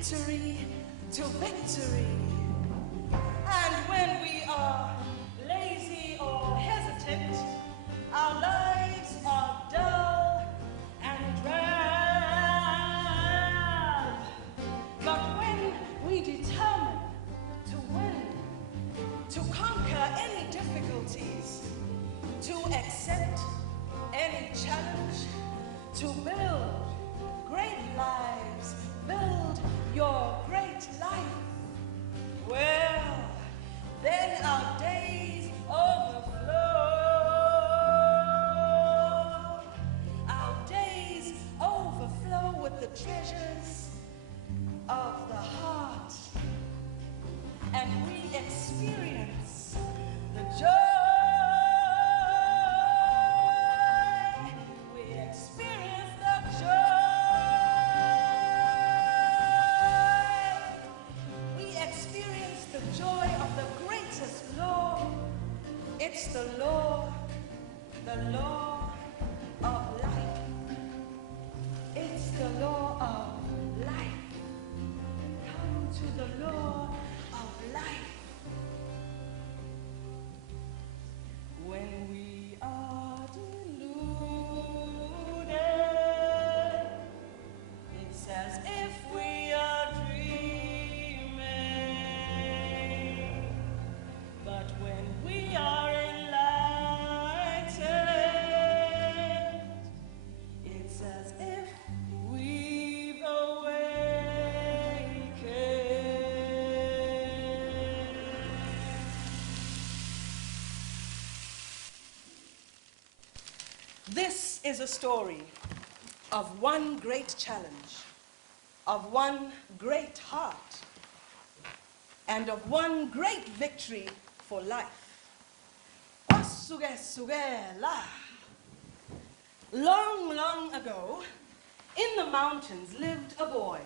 victory to victory. And when we are lazy or hesitant, our lives are dull and drab. But when we determine to win, to conquer any difficulties, to accept any challenge, to build great lives, build your great life, well, then our days overflow. Our days overflow with the treasures of the heart, and we experience the joy. We experience the joy. We experience the joy of the greatest law. It's the law of life. It's the law of life. Come to the law of life. When we are deluded, it's as if we are dreaming. But when we are enlightened, it's as if we've awakened. This is a story of one great challenge, of one great heart, and of one great victory for life. Kwasukesukela. Long, long ago, in the mountains lived a boy,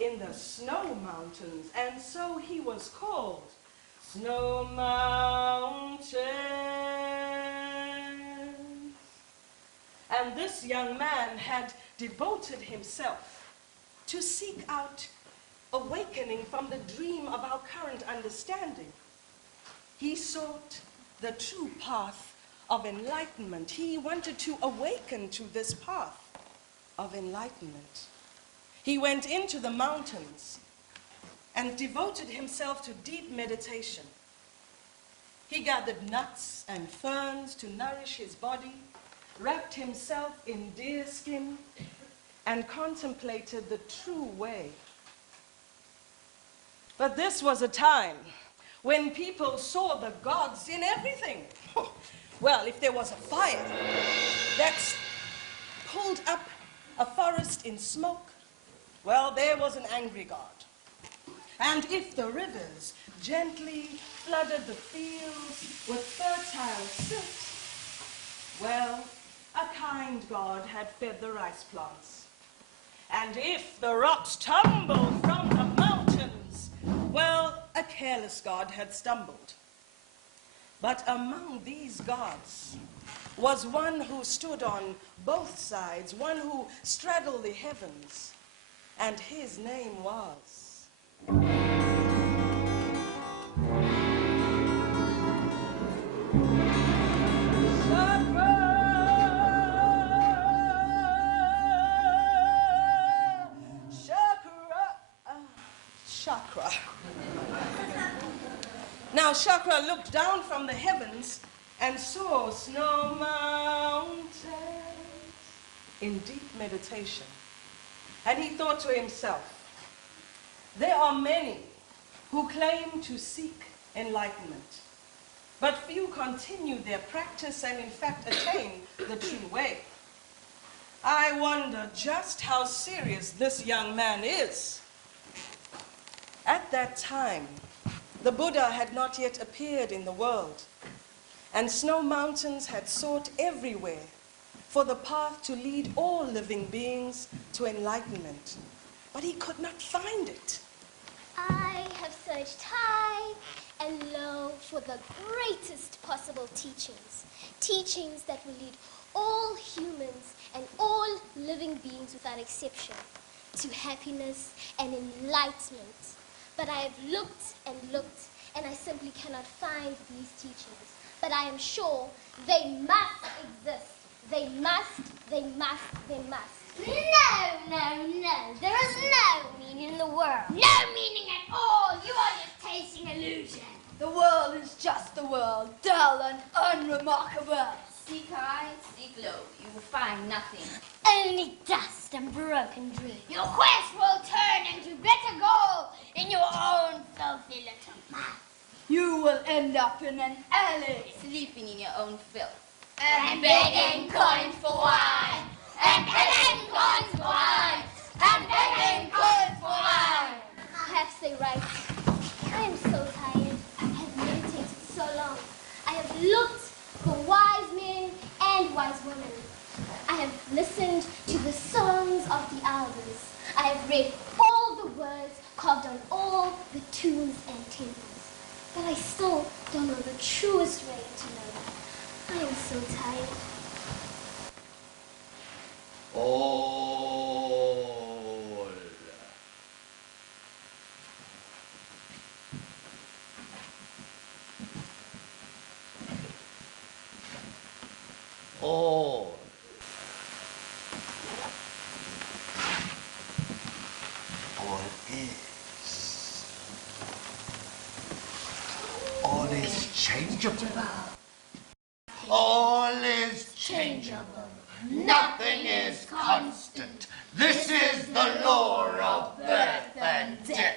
in the snow mountains, and so he was called Snow Mountain. And this young man had devoted himself to seek out awakening from the dream of our current understanding. He sought the true path of enlightenment. He wanted to awaken to this path of enlightenment. He went into the mountains and devoted himself to deep meditation. He gathered nuts and ferns to nourish his body, wrapped himself in deer skin, and contemplated the true way. But this was a time when people saw the gods in everything. Well, if there was a fire that pulled up a forest in smoke, well, there was an angry god. And if the rivers gently flooded the fields with fertile silt, well, a kind god had fed the rice plants. And if the rocks tumbled from the mountains, well, a careless god had stumbled. But among these gods was one who stood on both sides, one who straddled the heavens, and his name was Chakra. Now Chakra looked down from the heavens and saw snow mountains in deep meditation. And he thought to himself, there are many who claim to seek enlightenment, but few continue their practice and in fact attain the true way. I wonder just how serious this young man is. At that time, the Buddha had not yet appeared in the world, and snow mountains had sought everywhere for the path to lead all living beings to enlightenment. But he could not find it. I have searched high and low for the greatest possible teachings. Teachings that will lead all humans and all living beings without exception to happiness and enlightenment. But I have looked, and I simply cannot find these teachings. But I am sure they must exist. They must. No. There is no meaning in the world. No meaning at all. You are just tasting illusion. The world is just the world, dull and unremarkable. Seek high, seek low. You will find nothing. Only dust and broken dreams. Your quest will turn into bitter gold in your own filthy little mouth. You will end up in an alley, Sleeping in your own filth. And begging coins for wine. And begging coins for wine. And begging coins for wine. Perhaps they right. I am so tired. I have meditated so long. I have looked for wise men and wise women. I have listened to the songs of the elders. I have read all the words carved on all the tombs and temples. But I still don't know the truest way to know. I am so tired. All is changeable. All is changeable. Nothing is constant. This is the law of birth and death.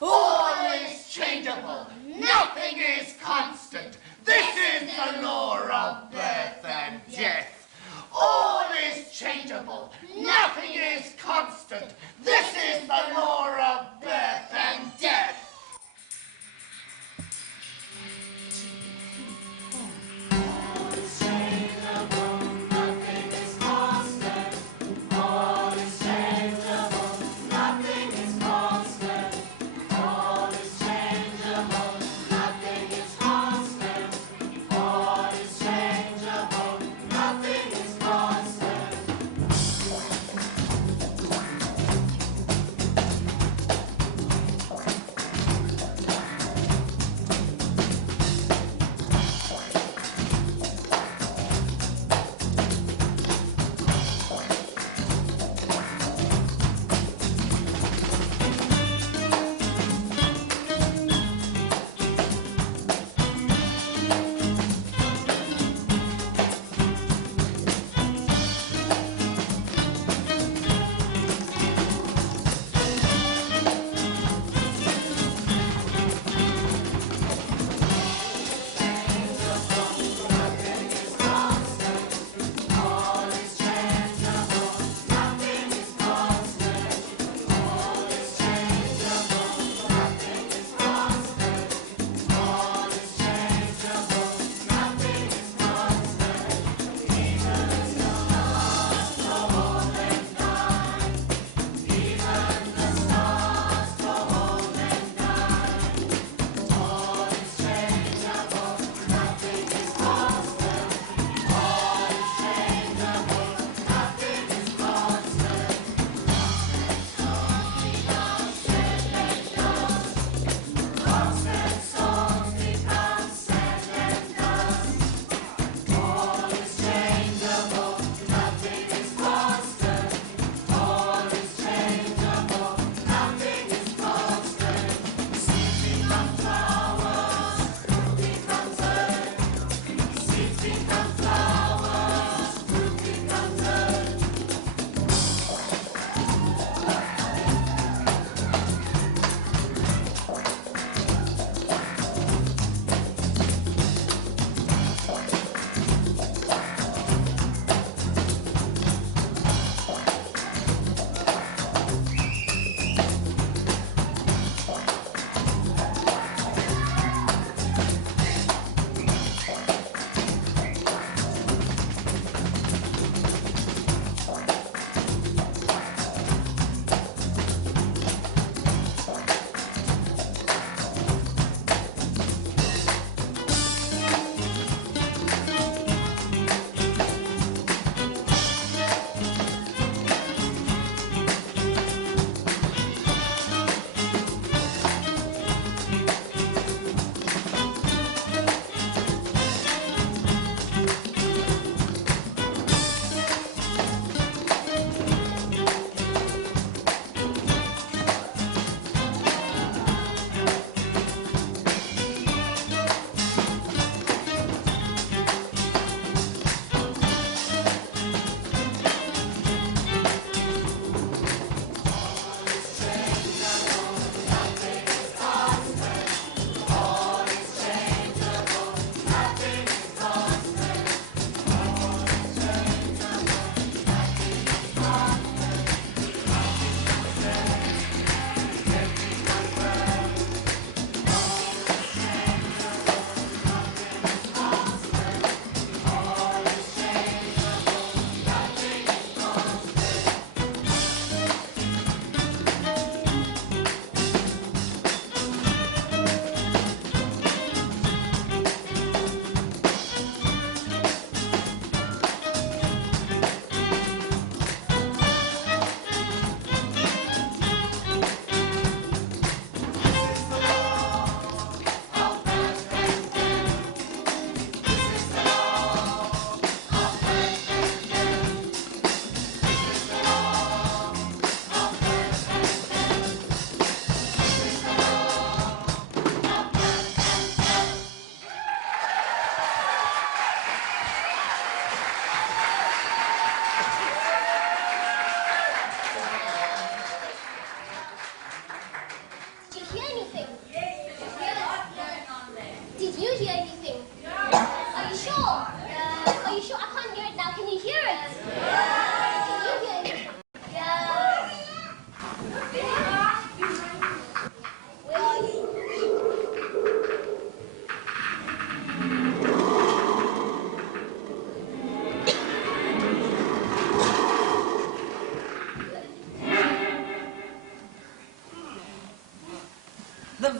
All is changeable. Nothing is constant. This is the law of birth and death. All is changeable. Nothing is constant. This is the law of birth and death.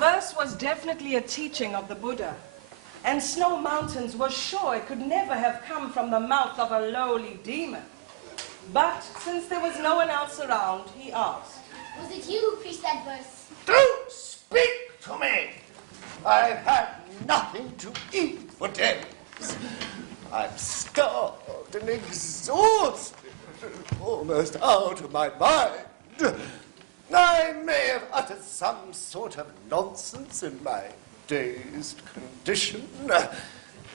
verse was definitely a teaching of the Buddha, and Snow Mountains was sure it could never have come from the mouth of a lowly demon. But since there was no one else around, he asked, Was it you who preached that verse? Don't speak to me! I've had nothing to eat for days. I'm starved and exhausted, almost out of my mind. I may have uttered some sort of nonsense in my dazed condition,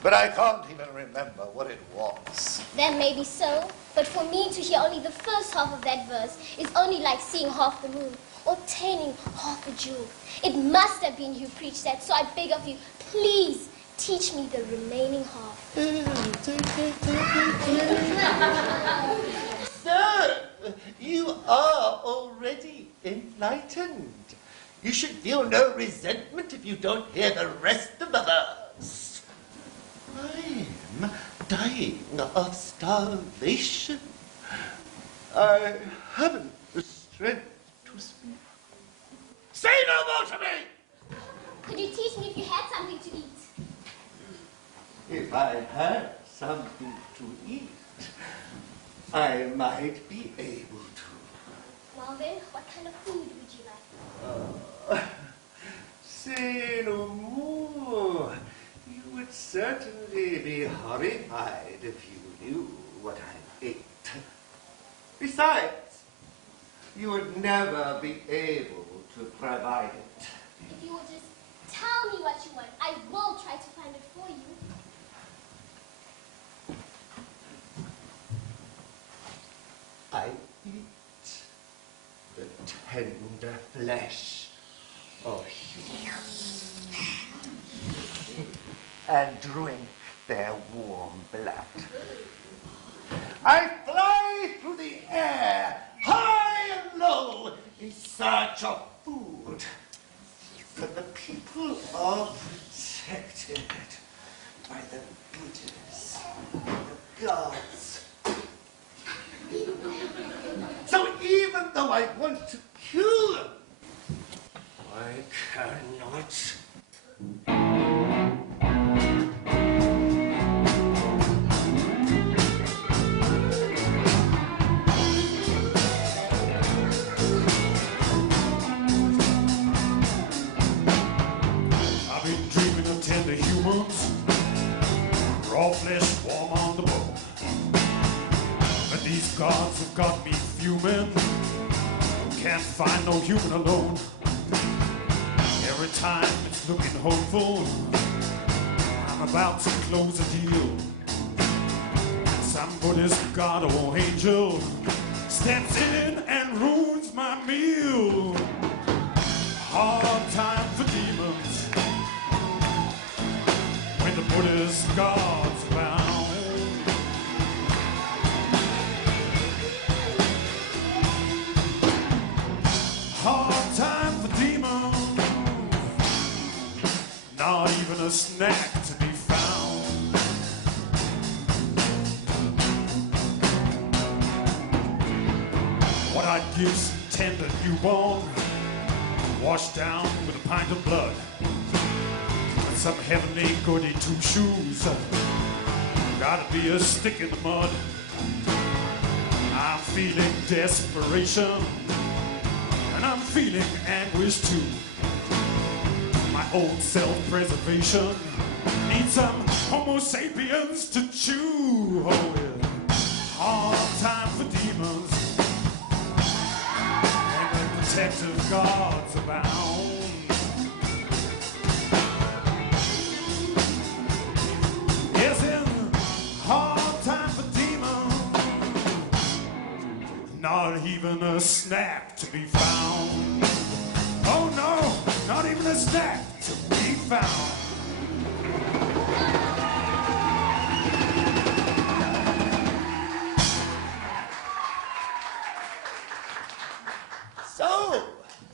but I can't even remember what it was. That may be so, but for me to hear only the first half of that verse is only like seeing half the moon, or obtaining half a jewel. It must have been you who preached that, so I beg of you, please teach me the remaining half. Sir, you are already enlightened. You should feel no resentment if you don't hear the rest of the verse. I'm dying of starvation. I haven't the strength to speak. Say no more to me! Could you teach me if you had something to eat? If I had something to eat, I might be able to. Well then, what kind of food would you like? Say no more. You would certainly be horrified if you knew what I ate. Besides, you would never be able to provide it. If you will just tell me what you want, I will try to find it for you. I eat the tender flesh of humans and drink their warm blood. I fly through the air, high and low, in search of food. But the people are protected by the Buddhists, the gods. So even though I want to kill them, I cannot. I've been dreaming of tender humans, raw flesh warm on the bone. But these gods have got me fuming, can't find no human alone. Every time it's looking hopeful, I'm about to close a deal. Some Buddhist god or angel steps in and ruins my meal. Hard time for demons when the Buddhist gods abound. Hard time for demons, not even a snack to be found. What I'd give some tender newborn, washed down with a pint of blood, and some heavenly goody two-shoes, gotta be a stick in the mud. I'm feeling desperation, and I'm feeling anguish too. My own self-preservation needs some Homo sapiens to chew. Oh yeah, hard time for demons, and the protective gods abound. Yes, in hard time for demons, not even a snack to be found. Oh no, not even a snack to be found. So,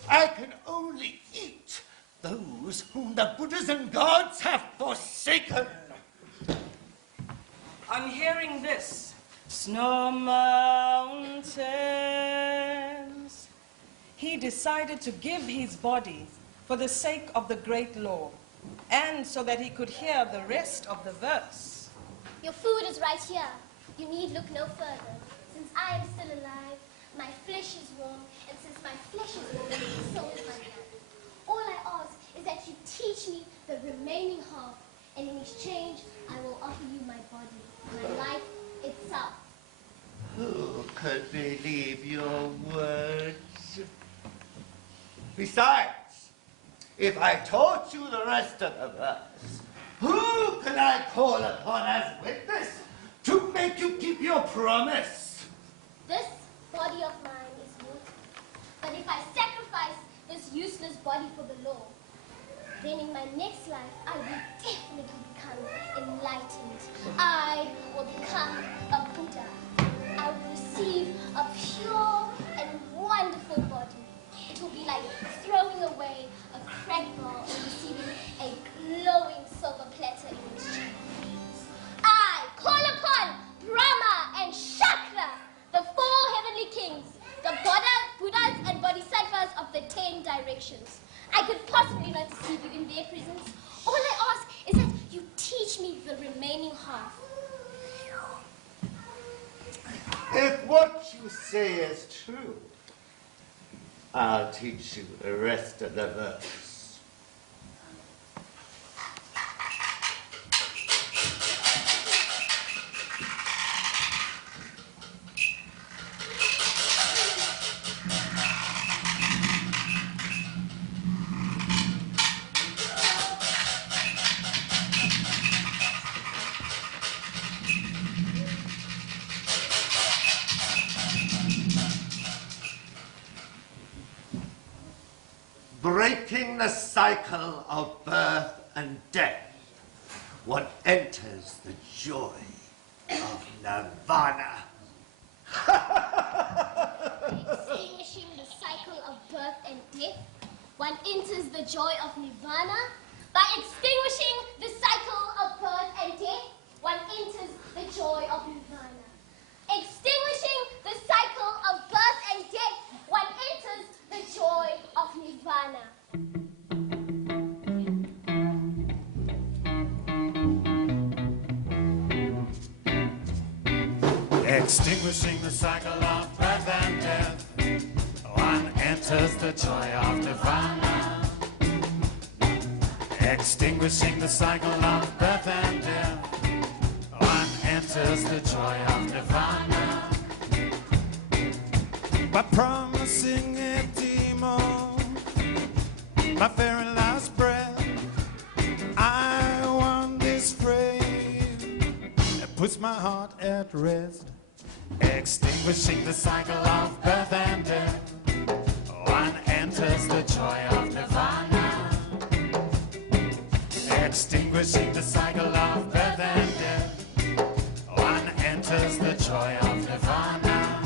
I can only eat those whom the Buddhas and gods have forsaken. On hearing this, Snow Mountains, he decided to give his body for the sake of the great law, and so that he could hear the rest of the verse. Your food is right here. You need look no further. Since I am still alive, my flesh is warm, and since my flesh is warm, so is my blood. All I ask is that you teach me the remaining half, and in exchange, I will offer you my body, my life itself. Who could believe your words? Besides, if I taught you the rest of the verse, who can I call upon as witness to make you keep your promise? This body of mine is wood, but if I sacrifice this useless body for the law, then in my next life, I will definitely become enlightened. I will become a Buddha. I will receive a pure and wonderful body. It will be like throwing away a crack ball and receiving a glowing silver platter in exchange. I call upon Brahma and Shakra, the 4 heavenly kings, the Buddhas and Bodhisattvas of the 10 directions. I could possibly not deceive you in their presence. All I ask is that you teach me the remaining half. If what you say is true, I'll teach you the rest of the verse. Breaking the cycle of birth and death, one enters the joy of nirvana. Extinguishing the cycle of birth and death, one enters the joy of nirvana. By extinguishing the cycle of birth and death, one enters the joy of nirvana. Extinguishing the cycle of birth and death, one enters the joy of nirvana. Extinguishing the cycle of birth and death, one enters the joy of nirvana. Extinguishing the cycle of birth and death, one enters the joy of nirvana. By promising a demon, my very last breath, I won this fray. It puts my heart at rest. Extinguishing the cycle of birth and death, one enters the joy of nirvana. Extinguishing the cycle of birth and death, one enters the joy of nirvana.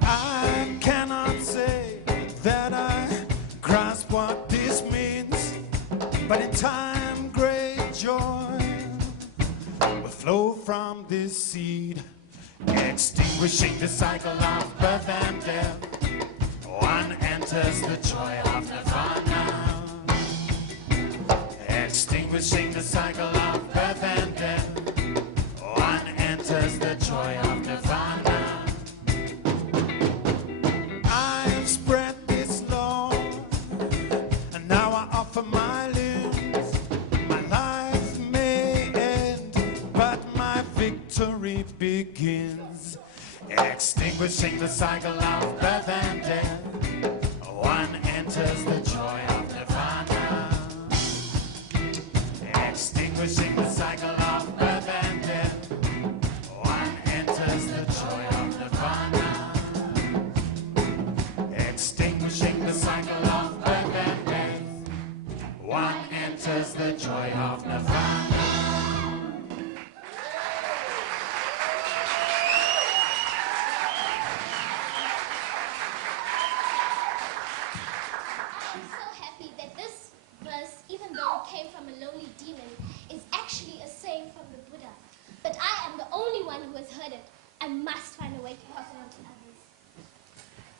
I cannot say that I grasp what this means, but in time great joy will flow from this seed. Extinguishing the cycle of birth and death, one enters the joy of nirvana. Extinguishing the cycle of birth and death, one enters the joy of nirvana. I have spread this law, and now I offer my limbs. My life may end, but my victory begins. Extinguishing the cycle of birth and death, one enters the joy of nirvana. Extinguishing the cycle of birth and death, one enters the joy of nirvana. Extinguishing the cycle of birth and death, one enters the joy of nirvana.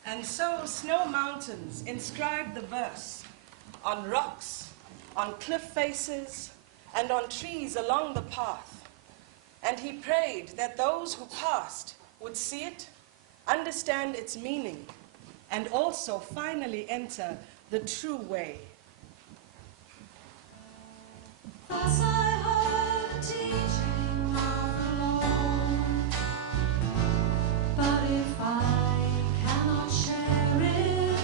And so snow mountains inscribed the verse on rocks, on cliff faces, and on trees along the path. And he prayed that those who passed would see it, understand its meaning, and also finally enter the true way. Thus I heard the teaching of the Lord, but if I cannot share it,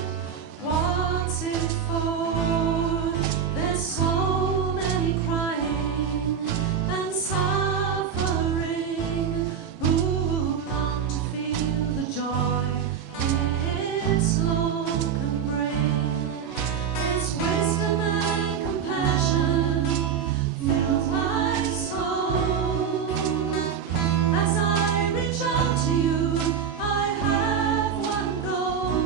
what's it for? There's so many crying and suffering who long to feel the joy its love can bring. Its wisdom and compassion fills my soul. As I reach out to you, I have one goal.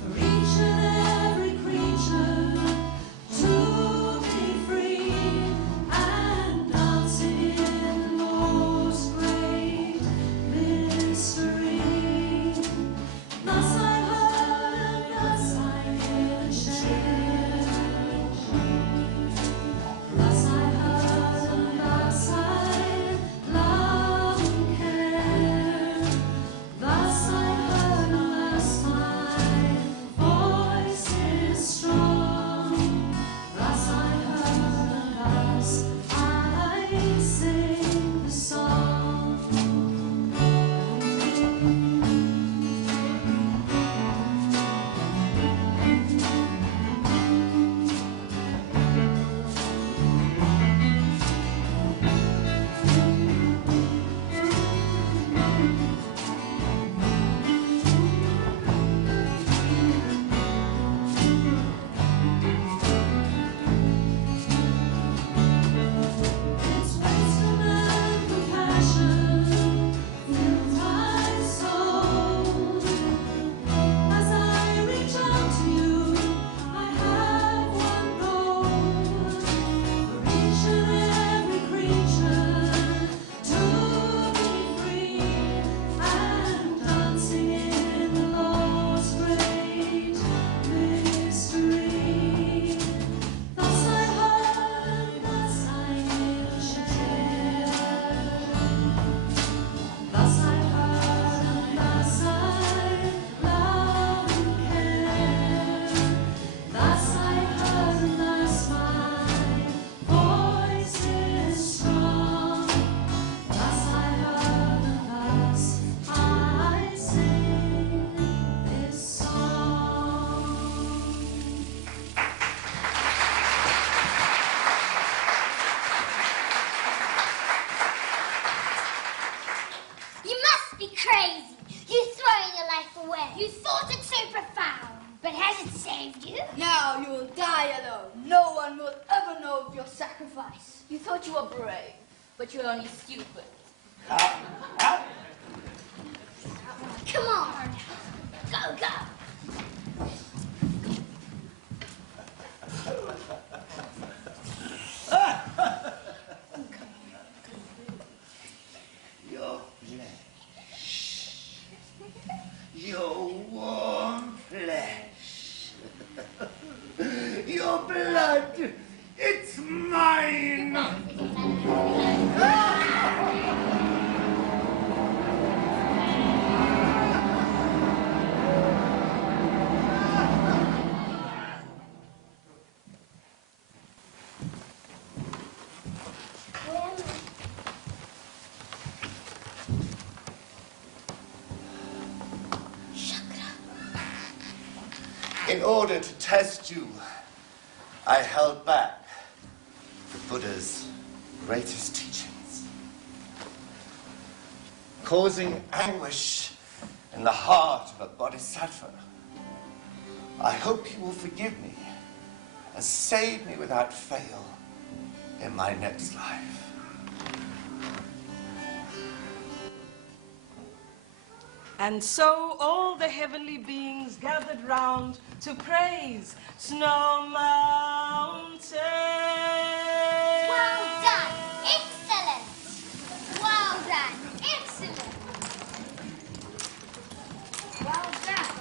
For each and every creature to be free and dancing in the most great mystery. Thus I heard and thus I give and share. Thus I heard and thus I love and care. Thus I heard and thus my voice is strong. Thus I heard and thus I sing the song. Its wisdom and compassion fills my soul. As I reach out to you, I have one goal. For each and every creature to be free and dancing in the Lord's great mystery. Thus I heard, thus I give and share. Thus I heard and thus I love and care. Thus I heard and thus my voice is strong. Thus I heard and thus I sing this song. You must be crazy. You're throwing your life away. You thought it so profound, but has it saved you? Now you will die alone. No one will ever know of your sacrifice. You thought you were brave, but you're only stupid. Come on. Go, go. Your flesh, your warm flesh, your blood, it's mine. Where am I? In order to test you, I held back the Buddha's greatest teachings, causing anguish in the heart of a bodhisattva. I hope you will forgive me and save me without fail in my next life. And so all the heavenly beings gathered round to praise Snow Mountain. Well done. Excellent. Well done. Excellent. Well done.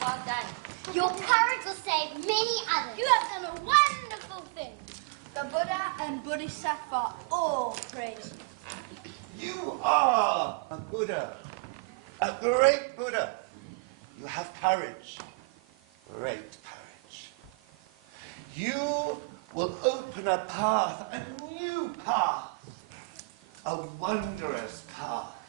Well done. Your courage will save many others. You have done a wonderful thing. The Buddha and Bodhisattva all praise you. You are a Buddha, a great Buddha. You have courage, great courage. You will open a path, a new path, a wondrous path.